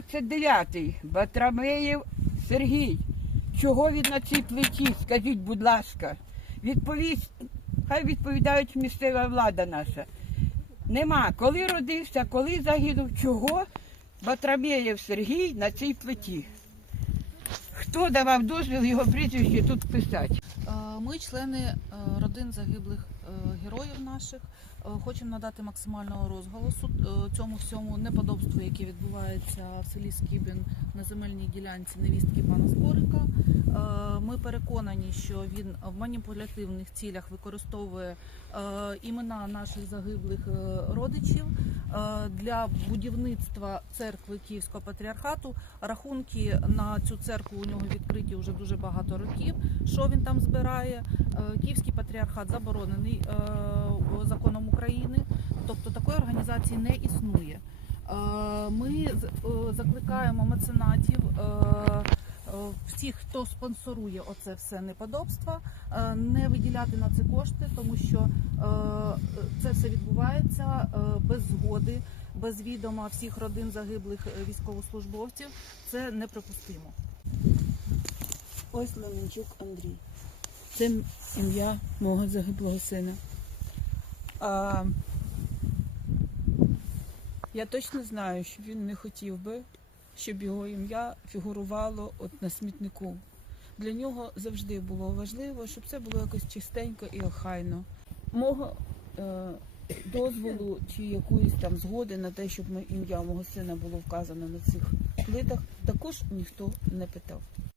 29-й. Батрамеєв Сергій. Чого він на цій плиті? Скажіть, будь ласка. Відповість, хай відповідають місцева влада наша. Нема. Коли родився, коли загинув, чого Батрамеєв Сергій на цій плиті? Хто давав дозвіл його прізвище тут писати? Е, Ми, члени е, родин загиблих е, героїв наших, е, хочемо надати максимального розголосу е, цьому всьому неподобству, яке відбувається в селі Скібін на земельній ділянці невістки пана Скорика. Переконані, що він в маніпулятивних цілях використовує е, імена наших загиблих е, родичів е, для будівництва церкви Київського патріархату. Рахунки на цю церкву у нього відкриті вже дуже багато років. Що він там збирає? Київський патріархат заборонений законом України, тобто такої організації не існує. Ми закликаємо меценатів. Е, Всіх, хто спонсорує оце все неподобство, е, не виділяти на це кошти, тому що е, це все відбувається без згоди, без відома всіх родин загиблих військовослужбовців. Це неприпустимо. Ось Леменчук Андрій. Це ім'я мого загиблого сина. А, я точно знаю, що він не хотів би, щоб його ім'я фігурувало от на смітнику. Для нього завжди було важливо, щоб це було якось чистенько і охайно. Мого е, дозволу чи якоїсь там згоди на те, щоб ім'я мого сина було вказано на цих плитах, також ніхто не питав.